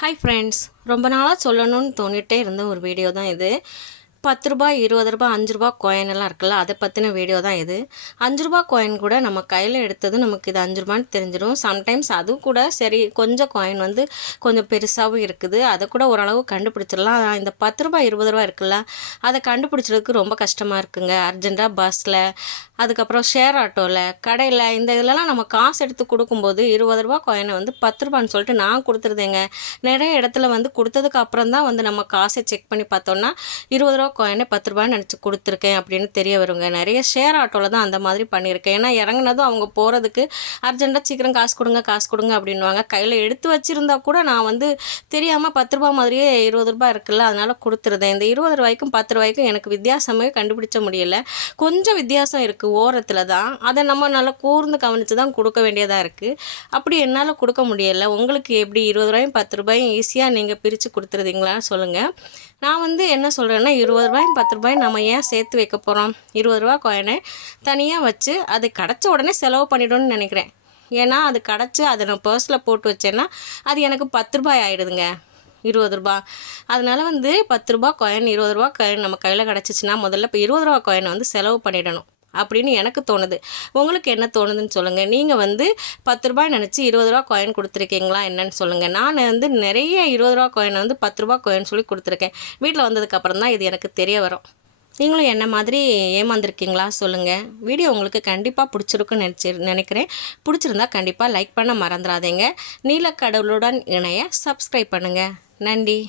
Hi friends ரொம்ப நாளாக சொல்லணும்னு தோணிகிட்டே இருந்த ஒரு வீடியோ தான் இது. பத்து ரூபாய் இருபது ரூபாய் அஞ்சு ரூபாய் coin எல்லாம் இருக்குல்ல அதை பற்றின வீடியோ தான் இது. அஞ்சு ரூபாய் கோயின் கூட நம்ம கையில் எடுத்தது நமக்கு இது அஞ்சு ரூபான்னு தெரிஞ்சிடும் சம்டைம்ஸ் அதுவும் கூட சரி கொஞ்சம் காயின் வந்து கொஞ்சம் பெருசாகவும் இருக்குது. அதை கூட ஓரளவு கண்டுபிடிச்சிடலாம். ஆனால் இந்த பத்து ரூபாய் இருபது ரூபாய் இருக்குல்ல அதை கண்டுபிடிச்சதுக்கு ரொம்ப கஷ்டமாக இருக்குங்க. அர்ஜென்ட்டாக பஸ்ஸில் அதுக்கப்புறம் ஷேர் ஆட்டோவில் கடையில் இந்த இதிலலாம் நம்ம காசு எடுத்து கொடுக்கும்போது இருபது ரூபா காயினை வந்து பத்து ரூபான்னு சொல்லிட்டு நான் கொடுத்துருந்தேங்க நிறைய இடத்துல வந்து கொடுத்ததுக்கு அப்புறம் தான் வந்து நம்ம காசை செக் பண்ணி பார்த்தோம்னா இருபது ரூபா காயினை பத்து ரூபான்னு நினச்சி கொடுத்துருக்கேன் அப்படின்னு தெரிய வருங்க. நிறைய ஷேர் ஆட்டோவில் தான் அந்த மாதிரி பண்ணியிருக்கேன். ஏன்னா இறங்குனதும் அவங்க போகிறதுக்கு அர்ஜென்ட்டாக சீக்கிரம் காசு கொடுங்க காசு கொடுங்க அப்படின்வாங்க கையில் எடுத்து வச்சுருந்தா கூட நான் வந்து தெரியாமல் பத்து ரூபா மாதிரியே இருபது ரூபா இருக்குல்ல அதனால் கொடுத்துருந்தேன். இந்த இருபது ரூபாய்க்கும் பத்து ரூபாய்க்கும் எனக்கு வித்தியாசமே கண்டுபிடிச்ச முடியல. கொஞ்சம் வித்தியாசம் இருக்குது ஓரத்தில் தான். அதை நம்ம நல்லா கூர்ந்து கவனித்து தான் கொடுக்க வேண்டியதாக இருக்குது அப்படி என்னால் கொடுக்க முடியலை. உங்களுக்கு எப்படி இருபது ரூபாயும் பத்து ரூபாயும் ஈஸியாக நீங்கள் பிரித்து கொடுத்துருதீங்களான்னு சொல்லுங்கள் நான் வந்து என்ன சொல்கிறேன்னா இருபது ரூபாயும் பத்து ரூபாயும் நம்ம ஏன் சேர்த்து வைக்க போகிறோம் இருபது ரூபா காயினை தனியாக வச்சு அது கிடச்ச உடனே செலவு பண்ணிடணும்னு நினைக்கிறேன். ஏன்னா அது கிடச்சி அதை நான் பர்ஸில் போட்டு வச்சேன்னா அது எனக்கு பத்து ரூபாய் ஆகிடுதுங்க இருபது ரூபா. அதனால் வந்து பத்து ரூபா காயின் இருபது ரூபா காயின் நம்ம கையில் கிடச்சிச்சின்னா முதல்ல இப்போ இருபது ரூபா காயினை வந்து செலவு பண்ணிடணும். அப்படின்னு எனக்கு தோணுது. உங்களுக்கு என்ன தோணுதுன்னு சொல்லுங்கள் நீங்கள் வந்து பத்து ரூபாய் நினச்சி இருபது ரூபா காயின் கொடுத்துருக்கீங்களா என்னன்னு சொல்லுங்கள் நான் வந்து நிறைய இருபது ரூபா காயினை வந்து பத்து ரூபா காயின் சொல்லி கொடுத்துருக்கேன். வீட்டில் வந்ததுக்கப்புறம் தான் இது எனக்கு தெரிய வரும். நீங்களும் என்ன மாதிரி ஏமாந்துருக்கீங்களா சொல்லுங்கள் வீடியோ உங்களுக்கு கண்டிப்பாக பிடிச்சிருக்குன்னு நினச்சி நினைக்கிறேன். பிடிச்சிருந்தா கண்டிப்பாக லைக் பண்ண மறந்துடாதீங்க நீலக்கடவுளுடன் இணைய சப்ஸ்கிரைப் பண்ணுங்கள் நன்றி.